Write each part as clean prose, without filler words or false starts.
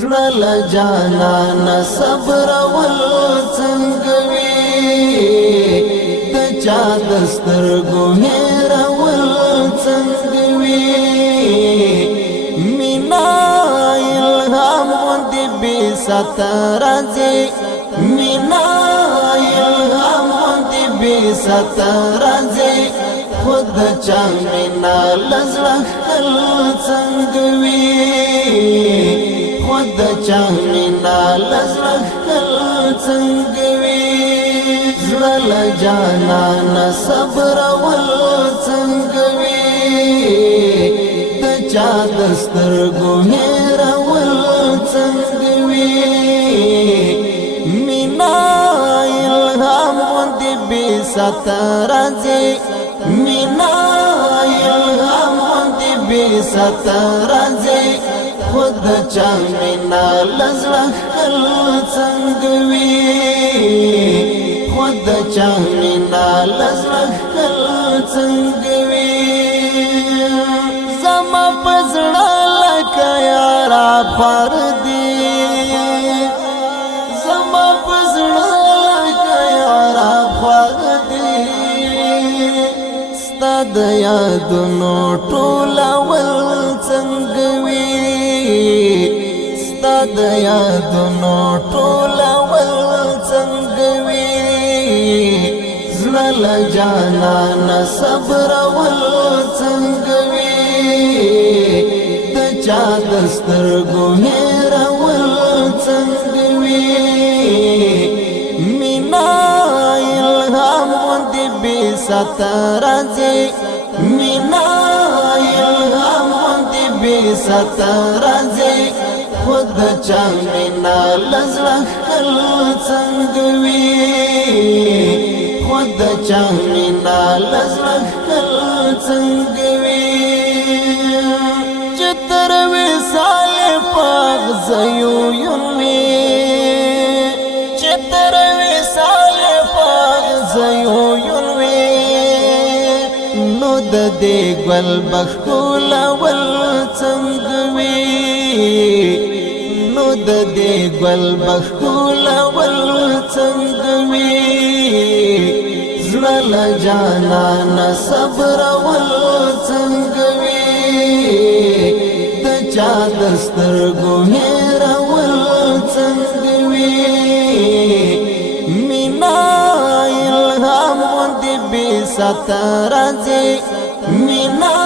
زړه له جانانه صبر ول څنګه وي د چا د سترګو هېرول څنګه وي مینا الهام غوندې بې ساته راځي مینا الهام غوندې بې ساته راځي خود د چا مینا له زړه ښکل څنګه وي خود د چا مینا له زړه ښکل څنګه وي زړه له جانانه صبرول څنګه وي د چا د سترګو هېرول څنګه وي مینا الهام غوندې بې ساته راځي مینا الهام غوندې بې ساته راځي خود د چا مینا له زړه ښکل څنګه وي خود د چا مینا له زړه ښکل څنګه وي زما په زړه لکه یاره خور دي زما په زړه لکه یاره خور دي ستا د یادونو ټولول څنګه وي ستا د یادونو ټولول څنګه وي زړه له جانانه صبرول څنګه وي د چا د سترګو هېرول څنګه وي مینا الهام غوندې بې ساته راځي مینا الهام غوندې بې ساته راځي خود د چا مینا له زړه ښکل څنګه وي خود د چا مینا له زړه ښکل څنګه وي چې تر وصال په اغزیو یونوي چې تر وصال په اغزیو یونوي نو د دې ګل بښکلول څنګه وي نو د دې ګل بښکلول څنګه وي زړه له جانانه صبرول څنګه وي د چا د سترګو هېرول څنګه وي مینا الهام غوندې بې ساته راځي مینا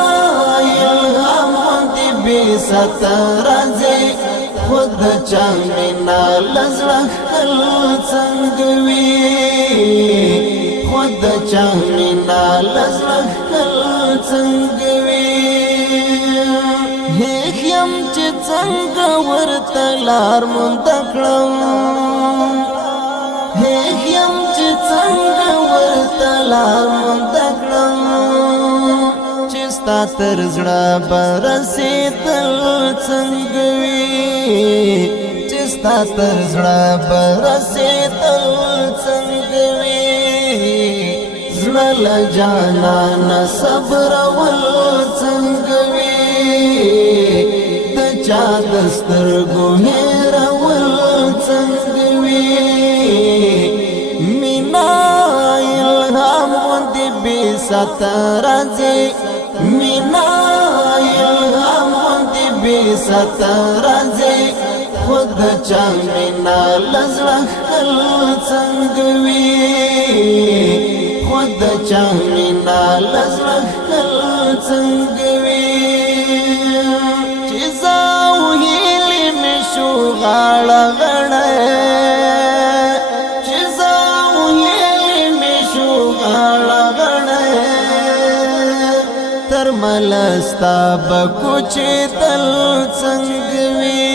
الهام غوندې بې ساته راځي خود د چا مینا له زړه ښکل څنګه وي خود د چا مینا له زړه ښکل څنګه وي هیښ یم چې څنګه ورته لار مونده کړم هیښ یم چې څنګه ورته لار مونده کړم چې ستا تر زړه به رسېدل څنګه وي چې ستا تر زړه به رسېدل څنګه وي زړه له جانانه صبرول څنګه وي د چا د سترګو هېرول څنګه وي مینا الهام غوندې بې ساته راځي مینا الهام غوندې بې ساته راځي خود د چا مینا له زړه ښکل څنګه وي خود د چا مینا له زړه ښکل څنګه وي چې زه او هیلې مې شو غاړه غړی چې زه او هیلې مې شو غاړه غړی تر مله ستا به کوچېدل څنګه وي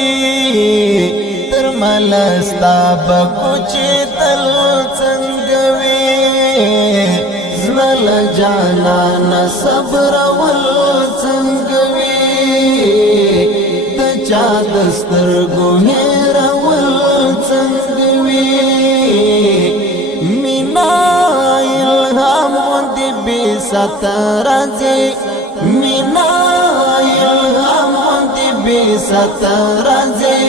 تر مله ستا به کوچېدل څنګه وي زړه له جانانه صبرول څنګه وي د چا د سترګو هېرول څنګه وي مینا الهام غوندې بې ساته راځي مینا الهام غوندې بې ساته راځي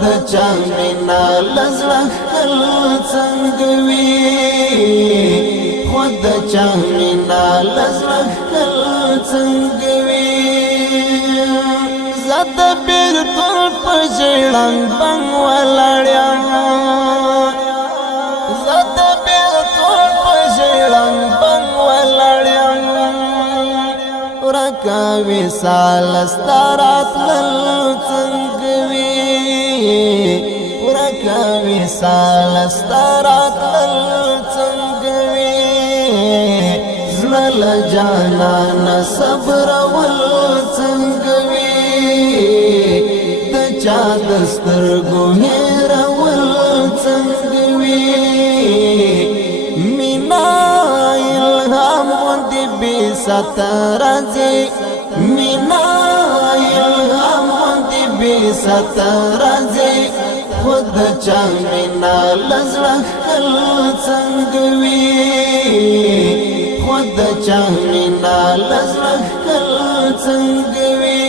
خود چا مینا لزړه خل څنګه وي خود چا مینا لزړه خل څنګه وي زد بیرتون په ژړنګ بنګ ولاړم زد بیرتون په ژړنګ بنګ ولاړم ورکا وصال ستارات لل څنګه وي ورکا وصال ستارات لل څنګه وي زړل جانان صبر ول څنګه وي د چا دسترګو هیر ول څنګه وي مینا الهام دی بي سترازي مینا الهام دی بي سترازي خود چا مینا لزړه خل څنګه وي خود چا مینا لزړه خل څنګه وي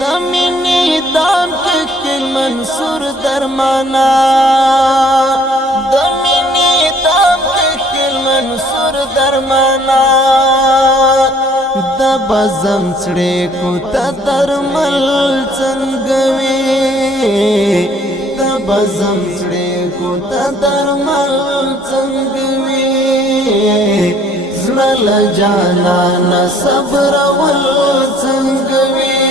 د مینې دام کې منصور درمانا د مینې دام کې منصور درمانا د بزم څړې کو ته درمل څنګه وي د بزم څړې کو ته درمل څنګه وي زړل جانان صبر ول څنګه وي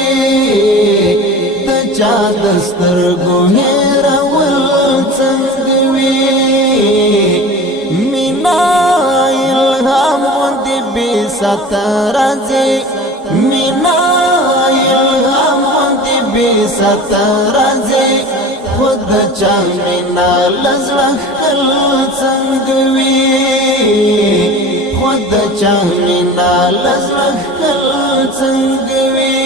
د چا دسترګو هیر ول څنګه وي مینا الهام دی بي سترازي مینا الهام دی بي سترازي خود چا مینا لزړه خل څنګه وي خود چا مینا لزړه خل څنګه وي